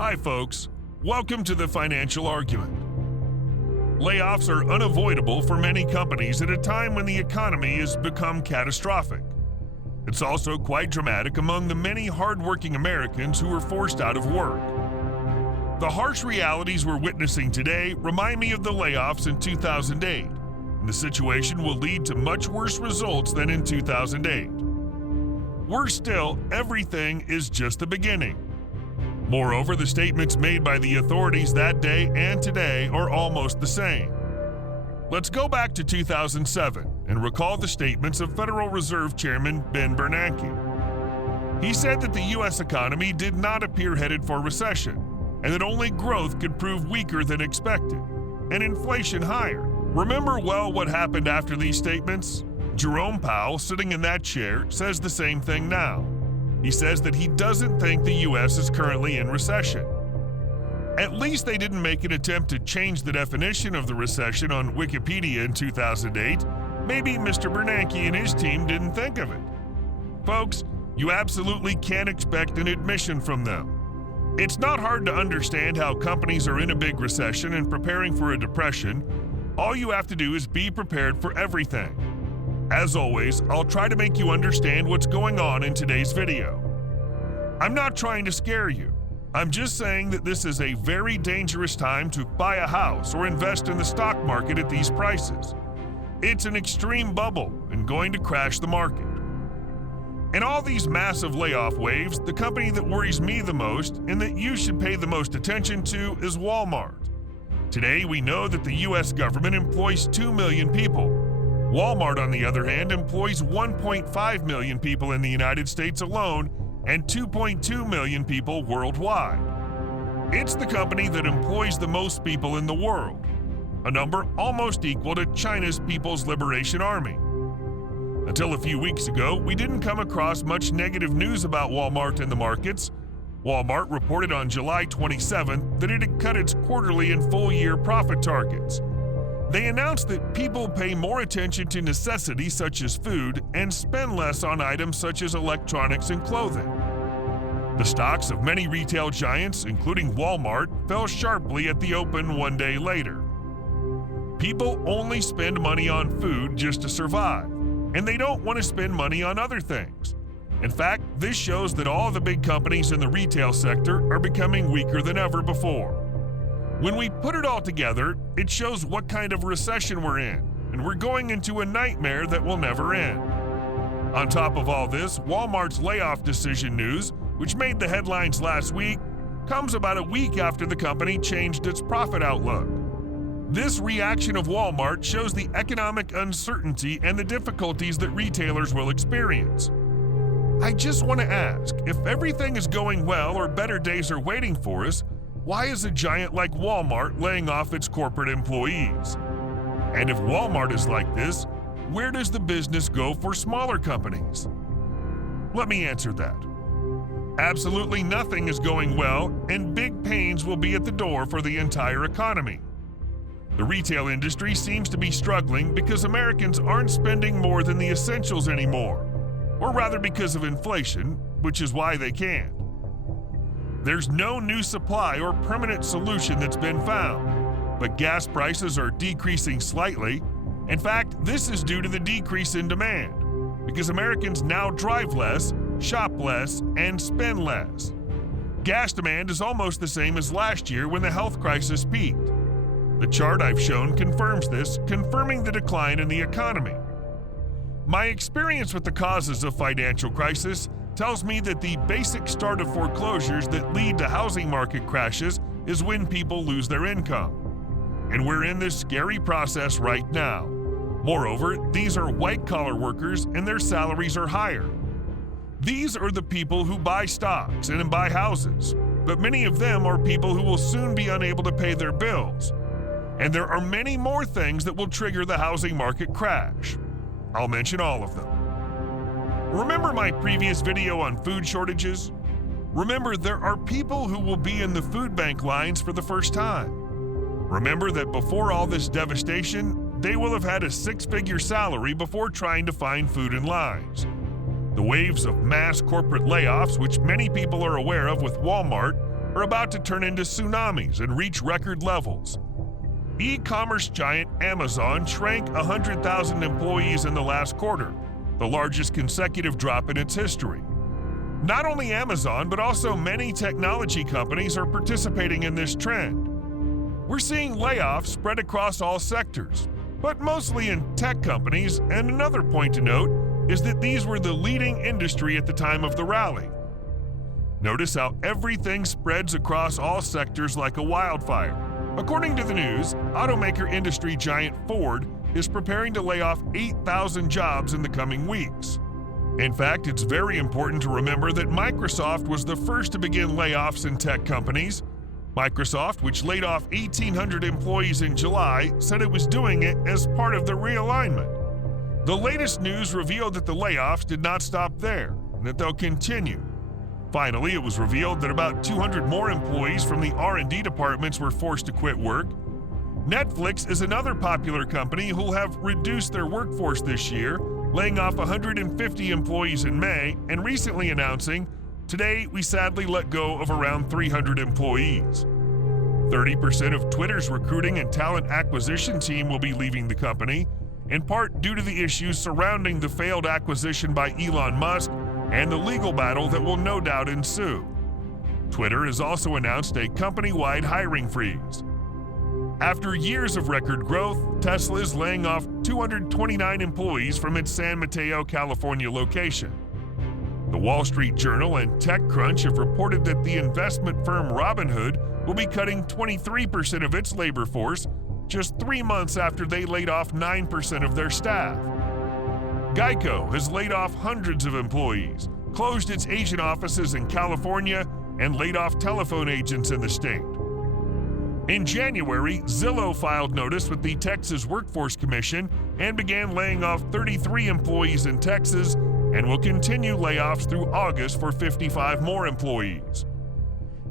Hi folks, welcome to the Financial Argument. Layoffs are unavoidable for many companies at a time when the economy has become catastrophic. It's also quite dramatic among the many hardworking Americans who are forced out of work. The harsh realities we're witnessing today remind me of the layoffs in 2008, and the situation will lead to much worse results than in 2008. Worse still, everything is just the beginning. Moreover, the statements made by the authorities that day and today are almost the same. Let's go back to 2007 and recall the statements of Federal Reserve Chairman Ben Bernanke. He said that the U.S. economy did not appear headed for recession, and that only growth could prove weaker than expected, and inflation higher. Remember well what happened after these statements? Jerome Powell, sitting in that chair, says the same thing now. He says that he doesn't think the U.S. is currently in recession. At least they didn't make an attempt to change the definition of the recession on Wikipedia in 2008. Maybe Mr. Bernanke and his team didn't think of it. Folks, you absolutely can't expect an admission from them. It's not hard to understand how companies are in a big recession and preparing for a depression. All you have to do is be prepared for everything. As always, I'll try to make you understand what's going on in today's video. I'm not trying to scare you. I'm just saying that this is a very dangerous time to buy a house or invest in the stock market at these prices. It's an extreme bubble and going to crash the market. In all these massive layoff waves, the company that worries me the most and that you should pay the most attention to is Walmart. Today, we know that the U.S. government employs 2 million people. Walmart, on the other hand, employs 1.5 million people in the United States alone and 2.2 million people worldwide. It's the company that employs the most people in the world, a number almost equal to China's People's Liberation Army. Until a few weeks ago, we didn't come across much negative news about Walmart in the markets. Walmart reported on July 27th that it had cut its quarterly and full-year profit targets. They announced that people pay more attention to necessities such as food and spend less on items such as electronics and clothing. The stocks of many retail giants, including Walmart, fell sharply at the open one day later. People only spend money on food just to survive, and they don't want to spend money on other things. In fact, this shows that all the big companies in the retail sector are becoming weaker than ever before. When we put it all together, it shows what kind of recession we're in, and we're going into a nightmare that will never end. On top of all this, Walmart's layoff decision news, which made the headlines last week, comes about a week after the company changed its profit outlook. This reaction of Walmart shows the economic uncertainty and the difficulties that retailers will experience. I just want to ask, if everything is going well or better days are waiting for us, why is a giant like Walmart laying off its corporate employees? And if Walmart is like this, where does the business go for smaller companies? Let me answer that. Absolutely nothing is going well, and big pains will be at the door for the entire economy. The retail industry seems to be struggling because Americans aren't spending more than the essentials anymore, or rather because of inflation, which is why they can't. There's no new supply or permanent solution that's been found, but gas prices are decreasing slightly. In fact, this is due to the decrease in demand, because Americans now drive less, shop less, and spend less. Gas demand is almost the same as last year when the health crisis peaked. The chart I've shown confirms this, confirming the decline in the economy. My experience with the causes of financial crisis tells me that the basic start of foreclosures that lead to housing market crashes is when people lose their income. And we're in this scary process right now. Moreover, these are white-collar workers and their salaries are higher. These are the people who buy stocks and buy houses, but many of them are people who will soon be unable to pay their bills. And there are many more things that will trigger the housing market crash. I'll mention all of them. Remember my previous video on food shortages? Remember, there are people who will be in the food bank lines for the first time. Remember that before all this devastation, they will have had a six-figure salary before trying to find food in lines. The waves of mass corporate layoffs, which many people are aware of with Walmart, are about to turn into tsunamis and reach record levels. E-commerce giant Amazon shrank 100,000 employees in the last quarter, the largest consecutive drop in its history. Not only Amazon, but also many technology companies are participating in this trend. We're seeing layoffs spread across all sectors, but mostly in tech companies, and another point to note is that these were the leading industry at the time of the rally. Notice how everything spreads across all sectors like a wildfire. According to the news, automaker industry giant Ford is preparing to lay off 8,000 jobs in the coming weeks. In fact, it's very important to remember that Microsoft was the first to begin layoffs in tech companies. Microsoft, which laid off 1,800 employees in July, said it was doing it as part of the realignment. The latest news revealed that the layoffs did not stop there, and that they'll continue. Finally, it was revealed that about 200 more employees from the R&D departments were forced to quit work. Netflix is another popular company who'll have reduced their workforce this year, laying off 150 employees in May and recently announcing, "Today, we sadly let go of around 300 employees." 30% of Twitter's recruiting and talent acquisition team will be leaving the company, in part due to the issues surrounding the failed acquisition by Elon Musk and the legal battle that will no doubt ensue. Twitter has also announced a company-wide hiring freeze. After years of record growth, Tesla is laying off 229 employees from its San Mateo, California location. The Wall Street Journal and TechCrunch have reported that the investment firm Robinhood will be cutting 23% of its labor force just 3 months after they laid off 9% of their staff. Geico has laid off hundreds of employees, closed its Asian offices in California, and laid off telephone agents in the state. In January, Zillow filed notice with the Texas Workforce Commission and began laying off 33 employees in Texas and will continue layoffs through August for 55 more employees.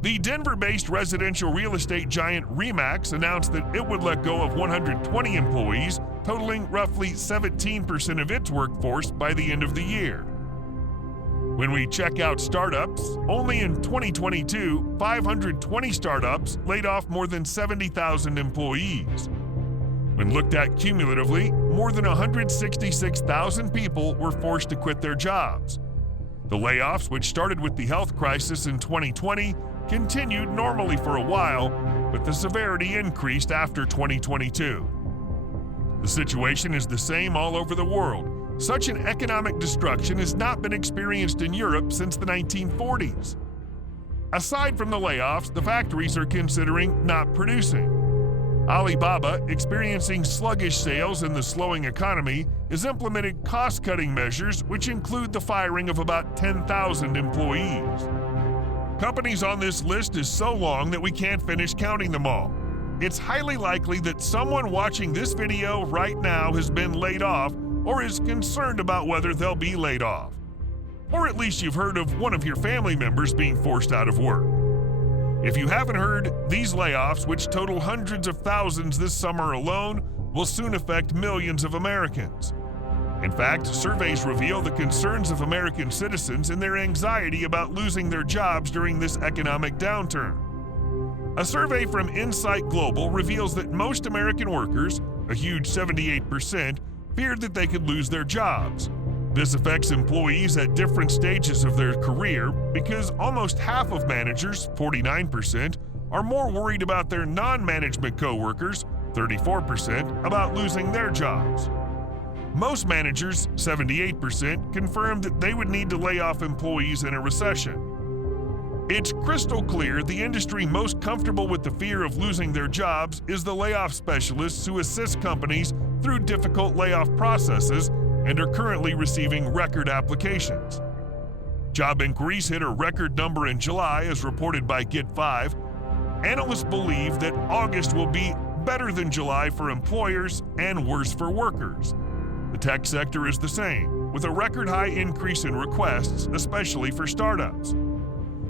The Denver-based residential real estate giant RE/MAX announced that it would let go of 120 employees, totaling roughly 17% of its workforce by the end of the year. When we check out startups, only in 2022, 520 startups laid off more than 70,000 employees. When looked at cumulatively, more than 166,000 people were forced to quit their jobs. The layoffs, which started with the health crisis in 2020, continued normally for a while, but the severity increased after 2022. The situation is the same all over the world. Such an economic destruction has not been experienced in Europe since the 1940s. Aside from the layoffs, the factories are considering not producing. Alibaba, experiencing sluggish sales in the slowing economy, has implemented cost-cutting measures which include the firing of about 10,000 employees. Companies on this list is so long that we can't finish counting them all. It's highly likely that someone watching this video right now has been laid off or is concerned about whether they'll be laid off. Or at least you've heard of one of your family members being forced out of work. If you haven't heard, these layoffs, which total hundreds of thousands this summer alone, will soon affect millions of Americans. In fact, surveys reveal the concerns of American citizens and their anxiety about losing their jobs during this economic downturn. A survey from Insight Global reveals that most American workers, a huge 78%, feared that they could lose their jobs. This affects employees at different stages of their career because almost half of managers, 49%, are more worried about their non-management coworkers, 34%, about losing their jobs. Most managers, 78%, confirmed that they would need to lay off employees in a recession. It's crystal clear the industry most comfortable with the fear of losing their jobs is the layoff specialists who assist companies through difficult layoff processes and are currently receiving record applications. Job inquiries hit a record number in July, as reported by Get5. Analysts believe that August will be better than July for employers and worse for workers. The tech sector is the same, with a record high increase in requests, especially for startups.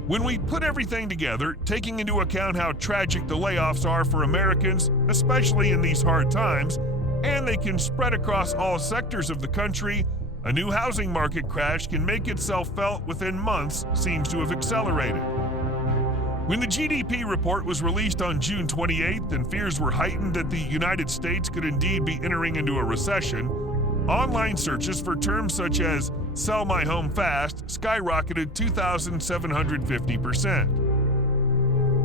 When we put everything together, taking into account how tragic the layoffs are for Americans, especially in these hard times, and they can spread across all sectors of the country, a new housing market crash can make itself felt within months seems to have accelerated. When the GDP report was released on June 28th and fears were heightened that the United States could indeed be entering into a recession, online searches for terms such as "sell my home fast" skyrocketed 2,750%.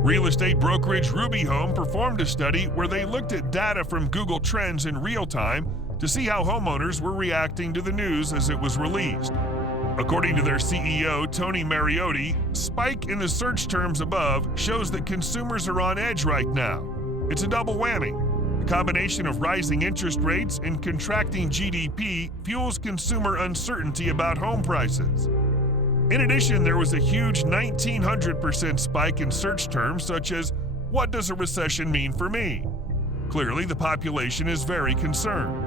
Real estate brokerage Ruby Home performed a study where they looked at data from Google Trends in real time to see how homeowners were reacting to the news as it was released. According to their CEO, Tony Mariotti, spike in the search terms above shows that consumers are on edge right now. It's a double whammy. The combination of rising interest rates and contracting GDP fuels consumer uncertainty about home prices. In addition, there was a huge 1,900% spike in search terms such as, "What does a recession mean for me?" Clearly, the population is very concerned.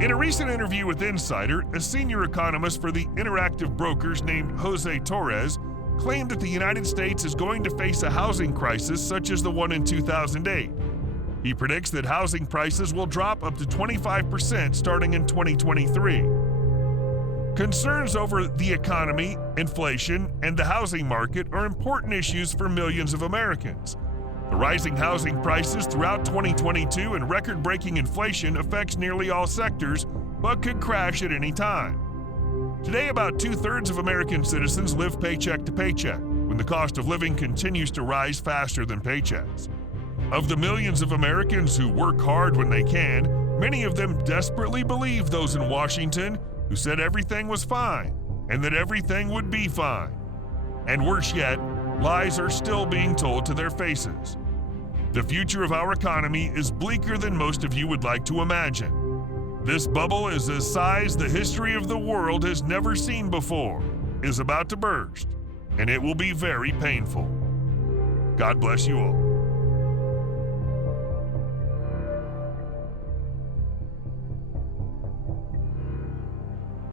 In a recent interview with Insider, a senior economist for the Interactive Brokers named Jose Torres claimed that the United States is going to face a housing crisis such as the one in 2008. He predicts that housing prices will drop up to 25% starting in 2023. Concerns over the economy, inflation, and the housing market are important issues for millions of Americans. The rising housing prices throughout 2022 and record-breaking inflation affects nearly all sectors, but could crash at any time. Today, about 2/3 of American citizens live paycheck to paycheck, when the cost of living continues to rise faster than paychecks. Of the millions of Americans who work hard when they can, many of them desperately believe those in Washington who said everything was fine and that everything would be fine. And worse yet, lies are still being told to their faces. The future of our economy is bleaker than most of you would like to imagine. This bubble is a size the history of the world has never seen before, is about to burst, and it will be very painful. God bless you all.